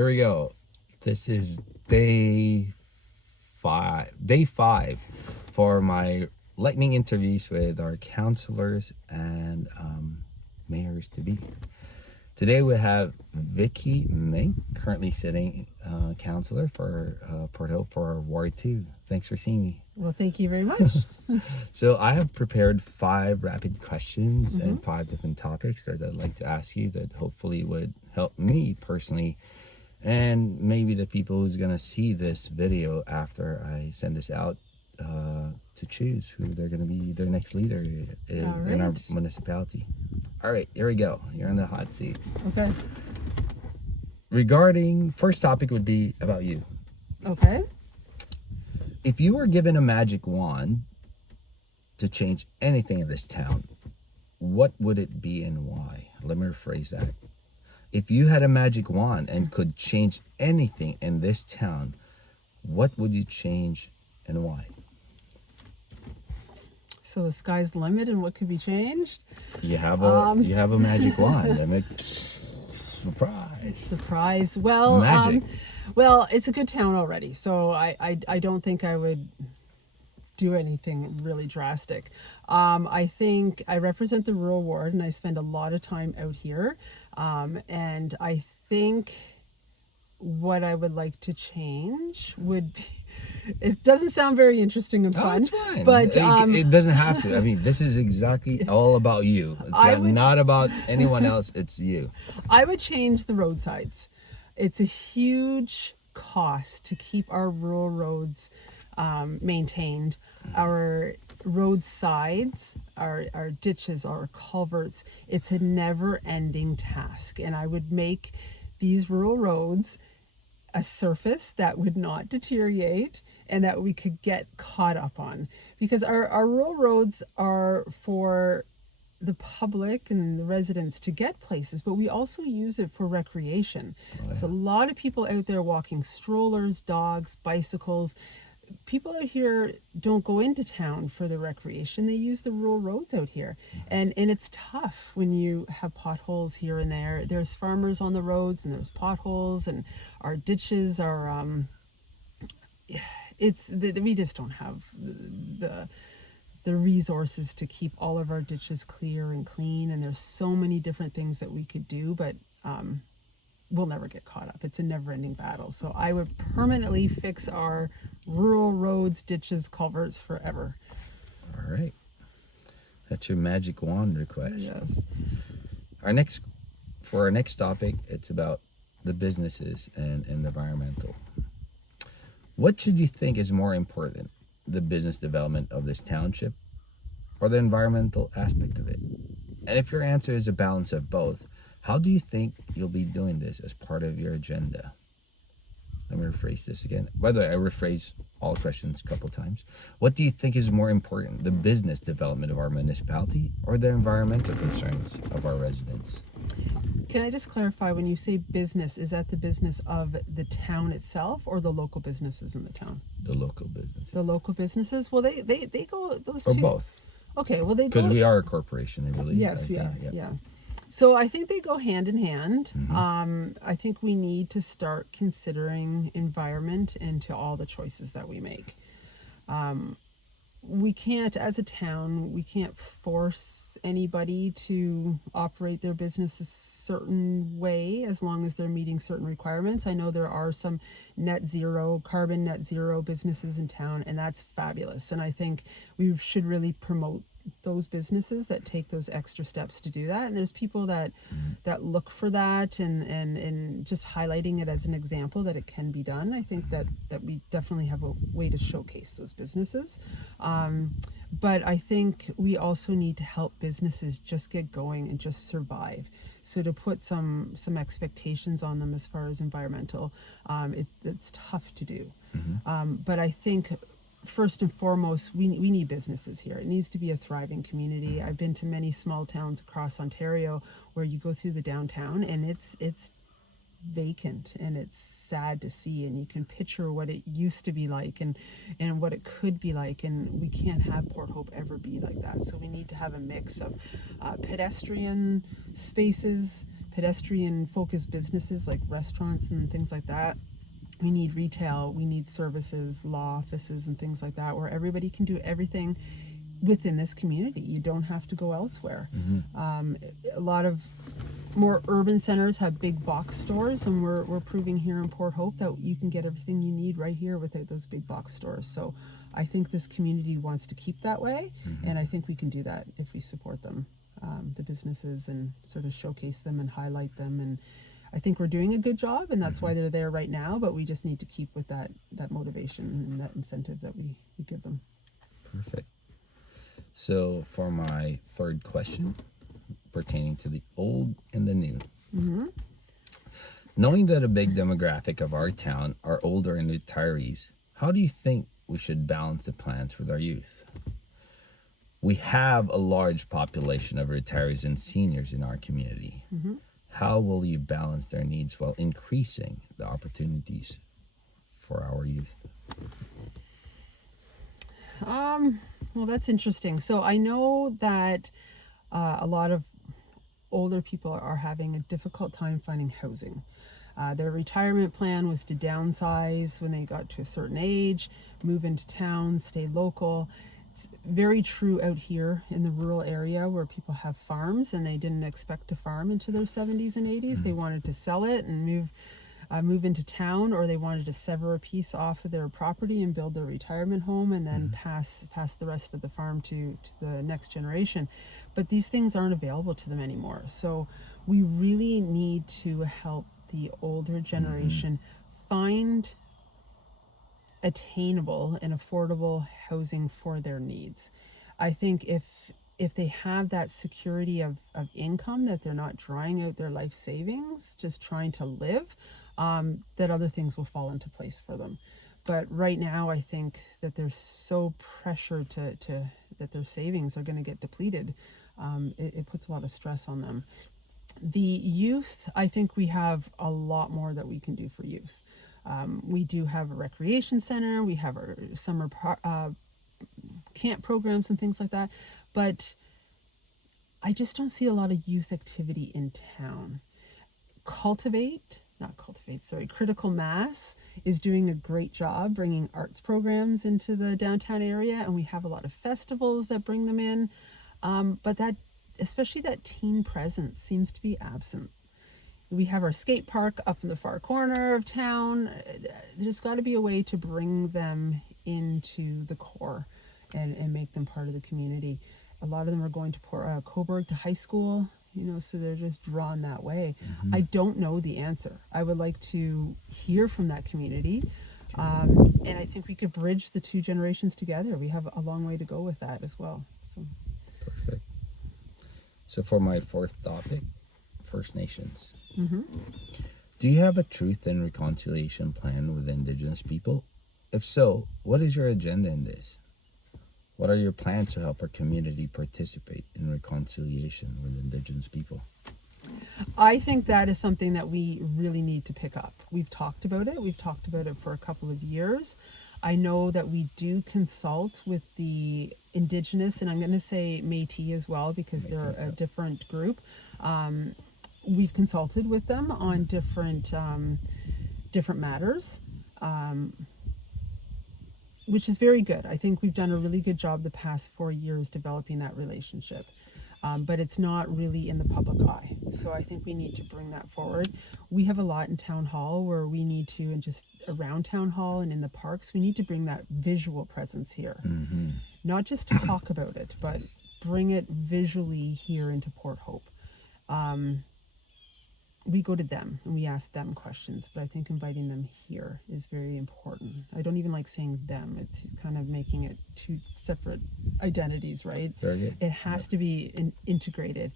here we go. This is day five for my lightning interviews with our counselors and mayors to be. Today we have Vicki Mink, currently sitting counselor for Port Hope for Ward 2. Thanks for seeing me. Well, thank you very much. So I have prepared 5 rapid questions and 5 different topics that I'd like to ask you that hopefully would help me personally and maybe the people who's going to see this video after I send this out to choose who they're going to be their next leader in our municipality. All right, here we go. You're in the hot seat. Okay. Regarding, first topic would be about you. Okay. If you were given a magic wand to change anything in this town, what would it be and why? Let me rephrase that. If you had a magic wand and could change anything in this town, what would you change and why? So the sky's the limit and what could be changed? You have a magic wand. I mean, surprise. Surprise. Well, Magic. Well, it's a good town already, so I don't think I would do anything really drastic. I think I represent the rural ward and I spend a lot of time out here. And I think what I would like to change would be, it doesn't sound very interesting and fun. Oh, it's fine. But it doesn't have to. I mean, this is exactly all about you. It's not about anyone else. It's you. I would change the roadsides. It's a huge cost to keep our rural roads maintained. Our roadsides, our ditches, our culverts, it's a never-ending task. And I would make these rural roads a surface that would not deteriorate and that we could get caught up on. Because our rural roads are for the public and the residents to get places, but we also use it for recreation. Oh, yeah. There's a lot of people out there walking strollers, dogs, bicycles. People out here don't go into town for the recreation. They use the rural roads out here. And it's tough when you have potholes here and there. There's farmers on the roads and there's potholes, and our ditches are, we just don't have the resources to keep all of our ditches clear and clean. And there's so many different things that we could do, but we'll never get caught up. It's a never-ending battle. So I would permanently fix our rural roads, ditches, culverts forever. All right. That's your magic wand request. Yes. For our next topic, it's about the businesses and environmental. What should you think is more important, the business development of this township or the environmental aspect of it? And if your answer is a balance of both, how do you think you'll be doing this as part of your agenda? Let me rephrase this again. By the way, I rephrase all questions a couple times. What do you think is more important, the business development of our municipality or the environmental concerns of our residents? Can I just clarify, when you say business, is that the business of the town itself or the local businesses in the town? The local businesses. The local businesses? Well, they go, those or two. Or both. Okay, well, they go. Because we are a corporation, I believe. Yes, we are, yeah. So I think they go hand in hand. I think we need to start considering environment into all the choices that we make. We can't, as a town, we can't force anybody to operate their business a certain way as long as they're meeting certain requirements. I know there are some carbon net zero businesses in town, and that's fabulous. And I think we should really promote those businesses that take those extra steps to do that. And there's people that look for that and just highlighting it as an example that it can be done. I think that we definitely have a way to showcase those businesses. But I think we also need to help businesses just get going and just survive. So to put some expectations on them as far as environmental, it's tough to do. But I think first and foremost, we need businesses here. It needs to be a thriving community. I've been to many small towns across Ontario where you go through the downtown and it's vacant and it's sad to see, and you can picture what it used to be like and what it could be like, and we can't have Port Hope ever be like that. So we need to have a mix of pedestrian spaces, pedestrian focused businesses like restaurants and things like that. We need retail, we need services, law offices and things like that, where everybody can do everything within this community. You don't have to go elsewhere. A lot of more urban centers have big box stores, and we're proving here in Port Hope that you can get everything you need right here without those big box stores. So I think this community wants to keep that way, and I think we can do that if we support them, the businesses, and sort of showcase them and highlight them. And I think we're doing a good job, and that's why they're there right now, but we just need to keep with that motivation and that incentive that we give them. Perfect. So for my third question, pertaining to the old and the new. Knowing that a big demographic of our town are older and retirees, how do you think we should balance the plans with our youth? We have a large population of retirees and seniors in our community. How will you balance their needs while increasing the opportunities for our youth? Well, that's interesting. So I know that a lot of older people are having a difficult time finding housing. Their retirement plan was to downsize when they got to a certain age, move into town, stay local. It's very true out here in the rural area where people have farms and they didn't expect to farm into their 70s and 80s. They wanted to sell it and move into town, or they wanted to sever a piece off of their property and build their retirement home and then pass the rest of the farm to the next generation. But these things aren't available to them anymore. So we really need to help the older generation find attainable and affordable housing for their needs. I think if they have that security of income, that they're not drawing out their life savings, just trying to live, that other things will fall into place for them. But right now, I think that they're so pressured to that their savings are going to get depleted. It puts a lot of stress on them. The youth, I think we have a lot more that we can do for youth. We do have a recreation center, we have our summer camp programs and things like that, but I just don't see a lot of youth activity in town. Critical Mass is doing a great job bringing arts programs into the downtown area, and we have a lot of festivals that bring them in, but especially that teen presence seems to be absent. We have our skate park up in the far corner of town. There's got to be a way to bring them into the core and make them part of the community. A lot of them are going to Coburg to high school, so they're just drawn that way. I don't know the answer. I would like to hear from that community. And I think we could bridge the two generations together. We have a long way to go with that as well. So. Perfect. So for my fourth topic, First Nations. Do you have a truth and reconciliation plan with Indigenous people? If so, what is your agenda in this? What are your plans to help our community participate in reconciliation with Indigenous people? I think that is something that we really need to pick up. We've talked about it. We've talked about it for a couple of years. I know that we do consult with the Indigenous, and I'm going to say Métis as well, because they're a different group. We've consulted with them on different matters, which is very good. I think we've done a really good job the past 4 years developing that relationship, but it's not really in the public eye. So I think we need to bring that forward. We have a lot in Town Hall where we need to, and just around Town Hall and in the parks, we need to bring that visual presence here. Not just talk about it, but bring it visually here into Port Hope. We go to them and we ask them questions, but I think inviting them here is very important. I don't even like saying them. It's kind of making it two separate identities, right? Very good. It has to be integrated.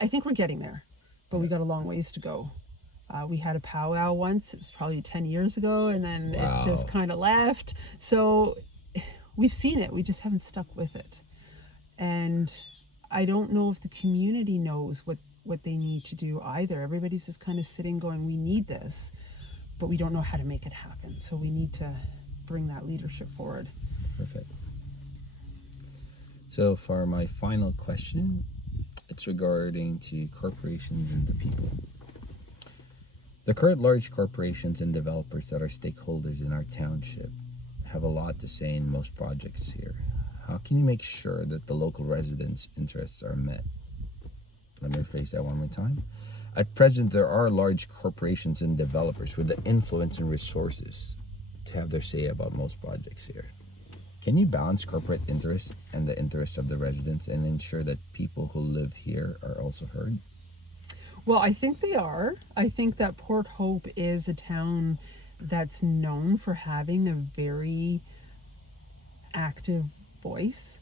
I think we're getting there, but we got a long ways to go. We had a powwow once. It was probably 10 years ago, and then it just kind of left. So we've seen it. We just haven't stuck with it. And I don't know if the community knows what they need to do either. Everybody's just kind of sitting going, we need this, but we don't know how to make it happen. So we need to bring that leadership forward. Perfect. So for my final question, It's regarding to corporations and the people. The current large corporations and developers that are stakeholders in our township have a lot to say in most projects here. How can you make sure that the local residents' interests are met? Let me rephrase that one more time. At present, there are large corporations and developers with the influence and resources to have their say about most projects here. Can you balance corporate interests and the interests of the residents and ensure that people who live here are also heard? Well, I think they are. I think that Port Hope is a town that's known for having a very active voice.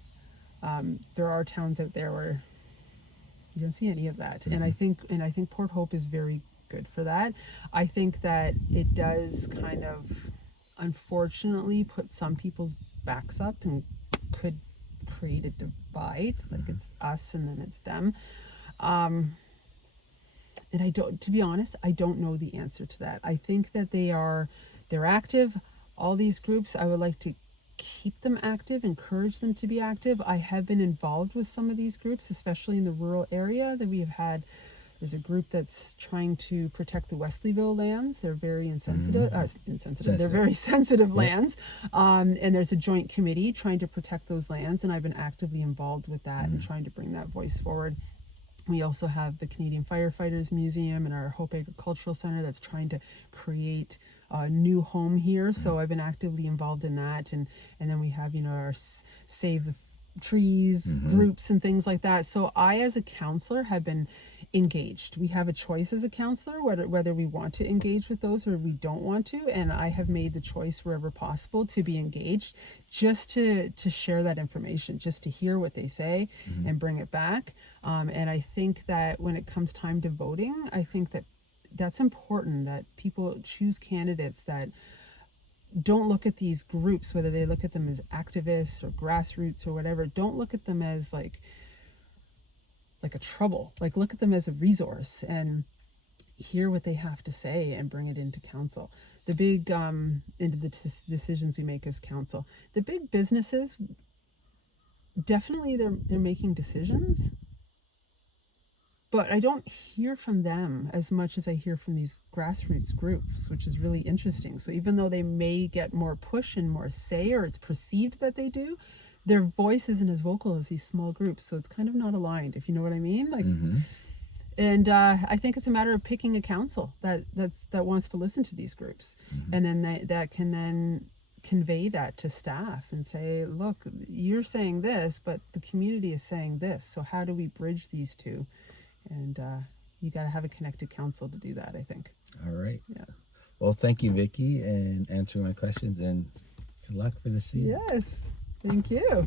There are towns out there where you don't see any of that, and I think Port Hope is very good for that. I think that it does kind of, unfortunately, put some people's backs up and could create a divide. Like it's us and then it's them. And I don't, to be honest, I don't know the answer to that. I think that they're active. All these groups, I would like to keep them active, encourage them to be active. I have been involved with some of these groups, especially in the rural area that we have had. There's a group that's trying to protect the Wesleyville lands. They're very insensitive. They're very sensitive lands. And there's a joint committee trying to protect those lands. And I've been actively involved with that and trying to bring that voice forward. We also have the Canadian Firefighters Museum and our Hope Agricultural Center that's trying to create a new home here. So I've been actively involved in that. And then we have, our Save the Trees groups and things like that. So I, as a counselor, have been engaged. We have a choice as a counselor whether we want to engage with those or we don't want to, and I have made the choice wherever possible to be engaged, just to share that information, just to hear what they say and bring it back. And I think that when it comes time to voting, I think that that's important, that people choose candidates that don't look at these groups, whether they look at them as activists or grassroots or whatever, don't look at them as like a trouble. Like, look at them as a resource and hear what they have to say and bring it into council. The big into the decisions we make as council. The big businesses, definitely they're making decisions, but I don't hear from them as much as I hear from these grassroots groups, which is really interesting. So even though they may get more push and more say, or it's perceived that they do, their voice isn't as vocal as these small groups. So it's kind of not aligned, if you know what I mean. Like, and I think it's a matter of picking a council that wants to listen to these groups, and then that can then convey that to staff and say, look, you're saying this, but the community is saying this. So how do we bridge these two? And you got to have a connected council to do that, I think. All right. Yeah. Well, thank you, Vicki, and answering my questions, and good luck for the season. Yes. Thank you.